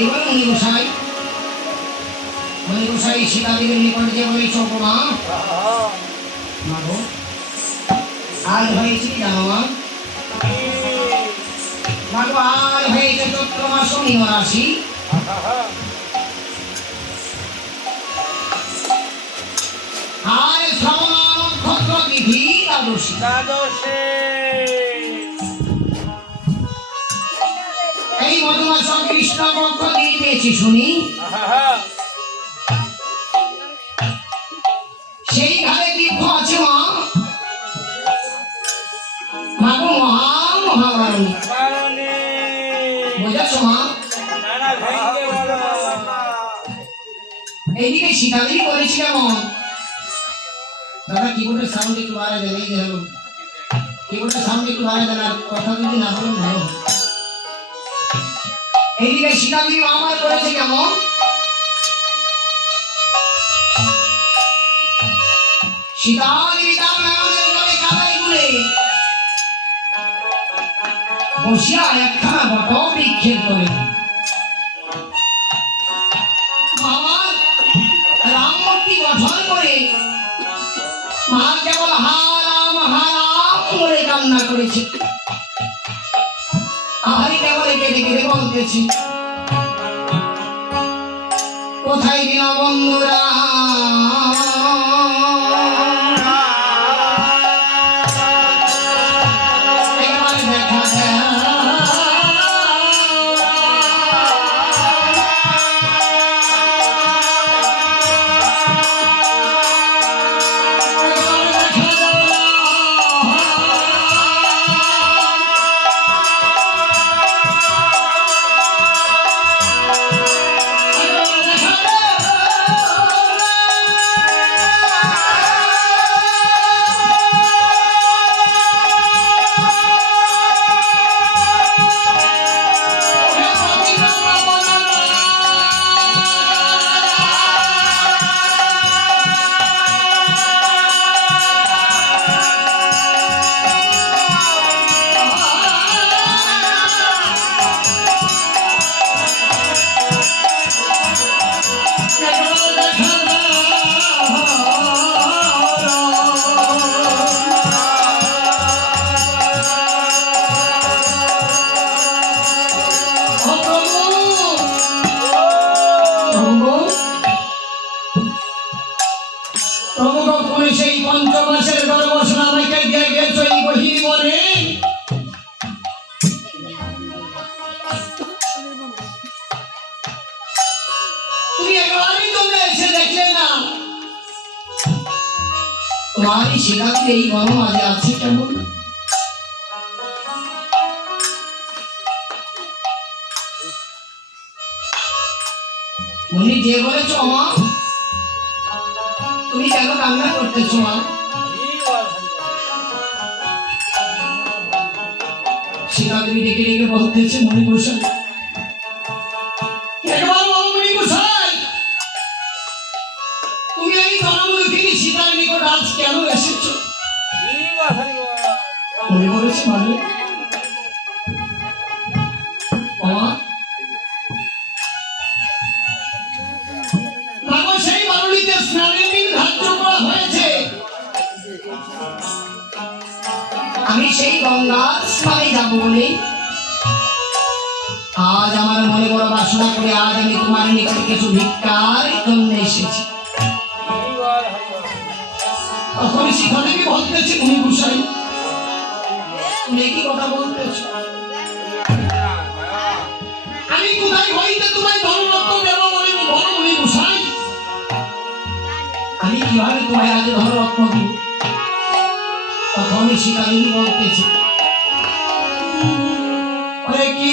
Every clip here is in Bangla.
এইবার মণিগোসাই সীতাদেবীর নিকটে যে বলেছ মা, মাগো আজ হয়েছে কি জানো মা? মাগো আজ হয়েছে চৈত্র মাস মীন রাশি। আর শ্রাবণ নক্ষত্র তিথি দ্বাদশী। এই মধুমাস কৃষ্ণ পক্ষ দিয়ে দিয়েছি শুনি। সেই ঘরে তীর্থ আছে মা, মাগো মহাভারণী বুঝেছ মা? এইদিকে সীতাদেবী করেছি কেমন? দাদা কিবোর্ডের সাউন্ড একটু বাড়ায় দেন। এই যে হলো কিবোর্ডের সাউন্ড একটু বাড়ায় দেন, আর কথা যদি না বলেন ভালো। এইদিকে সীতাদেবী আমার করেছে কেমন? সীতাদেবী তার নয়নের জলে কাদাই গুলে বসিয়া একখানা বট বৃক্ষের তলে আমার রামমূর্তি গঠন করে মা কেবল হারাম হারাম বলে কান্না করেছে। আর কেবল কেঁদে কেঁদে বলতেছি, কোথায় দিন বন্ধুরা সেই পঞ্চমাসের গর্ভসনা আমাকে দিয়ে গেছো এই বহি বলে। তুমি একবারই চলে এসে দেখলে না তোমারই শিলাতে এই বড় মাঝে আছে কেমন? উনি যে বলেছ মা, তুমি কেন কান্না করতেছো মা? সীতাদেবী ডেকে ডেকে বলতেছে, মণিগোসাই একবার বলো মণিগোসাই, তুমি এই জনমদুখিনী সীতার নিকট আজ কেন এসেছো? উনি বলেছে মানে সেই বারুণীতে স্নানের দিন ধার্য করা হয়েছে, আমি সেই গঙ্গার স্নানে যাবো বলে আজ আমার মনে বড় বাসনা করে আজ আমি তোমার নিকটে কিছু ভিক্ষার জন্য এসেছি। তখন সীতাদেবী বলতেছে, মণিগোসাই তুমি কি কথা বলতেছ? আমি কোথায় হইতে তোমায় ধনরত্ন দেব বলে বলো মণিগোসাই? আমি কিভাবে তোমায় আজ ধনরত্ন দিব? তখন সীতাদেবী বলতেছে, কি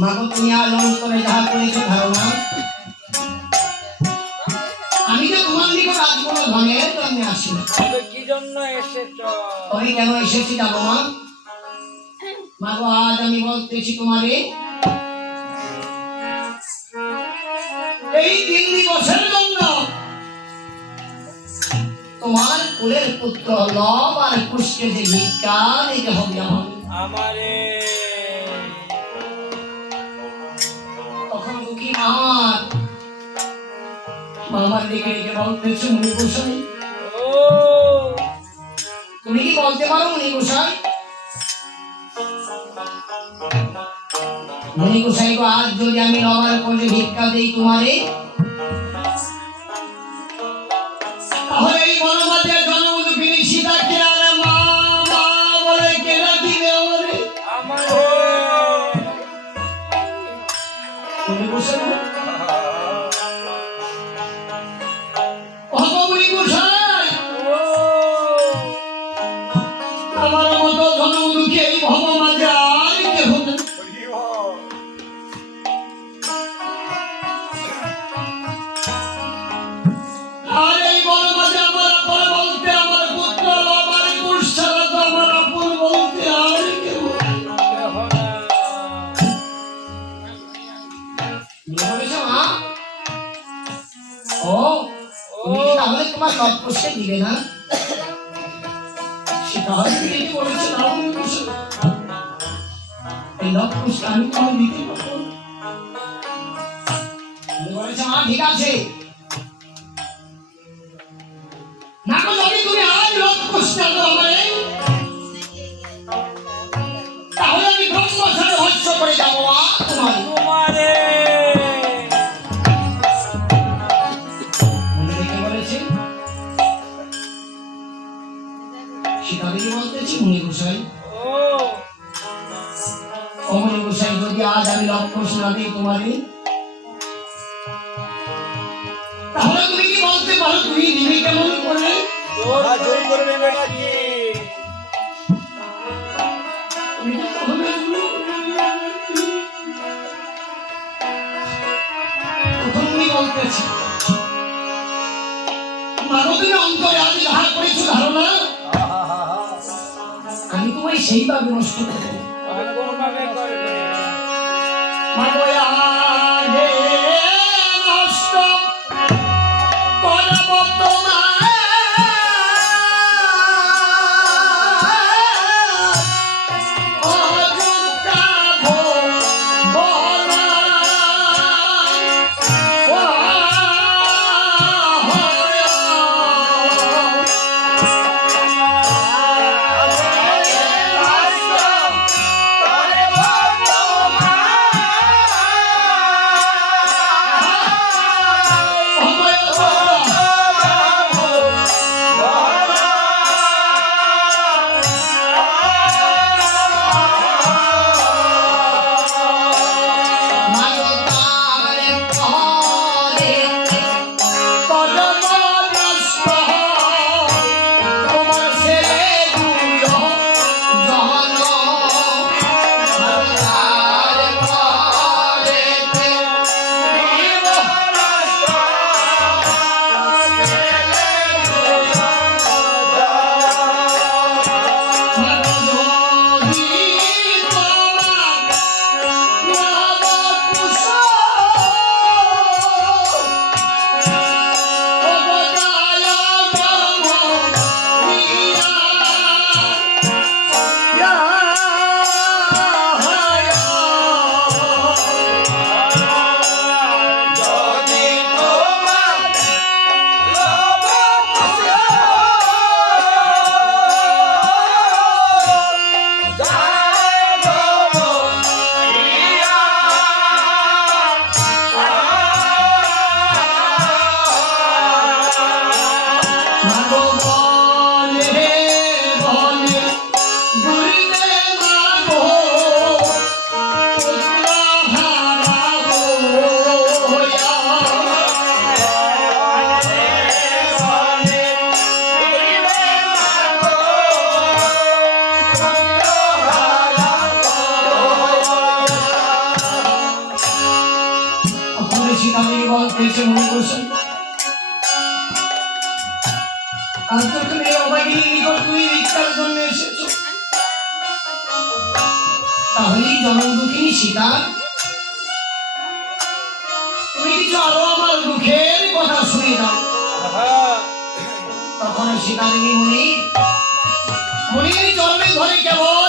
মাগো তুমি আর অন্তরে যাহা করেছো ধারণা আমি যে তোমার নিকট আজ কোনো ধনের জন্য আসি না। কি জন্য এসেছো? আমি কেন এসেছি জানো মা? মাগো আজ আমি বলতেছি তোমারে এই 3 দিবসের জন্য তোমার কুলের পুত্র লব আর কুশকে যে ভিক্ষা দিতে হবে আমারে। তখন দুঃখী মামার দিকে রেখে বলতেছে মুনি গোসাই, তুমি কি বলতে পারো মুনি গোসাই? মুনি গোসাই গো, আজ যদি আমি লবার কোলে ভিক্ষা দেই তোমারে, তাহলে এই বনমাতে জনমুখী সীতা কেনারে মা মা বলে কেনা দিবে আমারে। মুনি গোসাই আমার মতো জনমুখী এই ভবমাতে আর কেহ নেই। আর এই বনমাতে আমার আপন বলতে আমার পুত্র আমার কুশ ছাড়া তো আমার আপন বলতে আর কেউ তাহলে তোমার লক্ষ্যে দিবে না? সেটা হয়তো বলেছে না এই লক্ষ্য আমি তোমার দিতে পারবো। বলেছে মা ঠিক আছে, না যদি তুমি আজ লক্ষ্য আমারে, তাহলে আমি ব্রহ্মচারে হস্য করে যাবো তোমারে। মুনি গোসাই অমনি গোসাই, যদি আজ আমি লক্ষ্য না দিই তোমারে, তাহলে তুমি কি বলতে পারো তুমি দিবি কেমন করে? জোর করবে নাকি? তুমি বলতেছি মাগো, তুমি অন্তরে আজ যাহা করেছো ধারণা আমি তোমায় সেইভাবে নষ্ট করবো। মাগো আগে নষ্ট করব তোমায়, সীতাদেবী বলতেছে মনে করছেন আজ তো তুমি অবাগিনী নিকট তুমি ভিক্ষার জন্য এসেছো তাহলে জনম দুঃখিনী সীতা তুমি কিছু আরো আমার দুঃখের কথা শুনে দাও তখন সীতা দেবী মুনির চরণে ধরে কেবল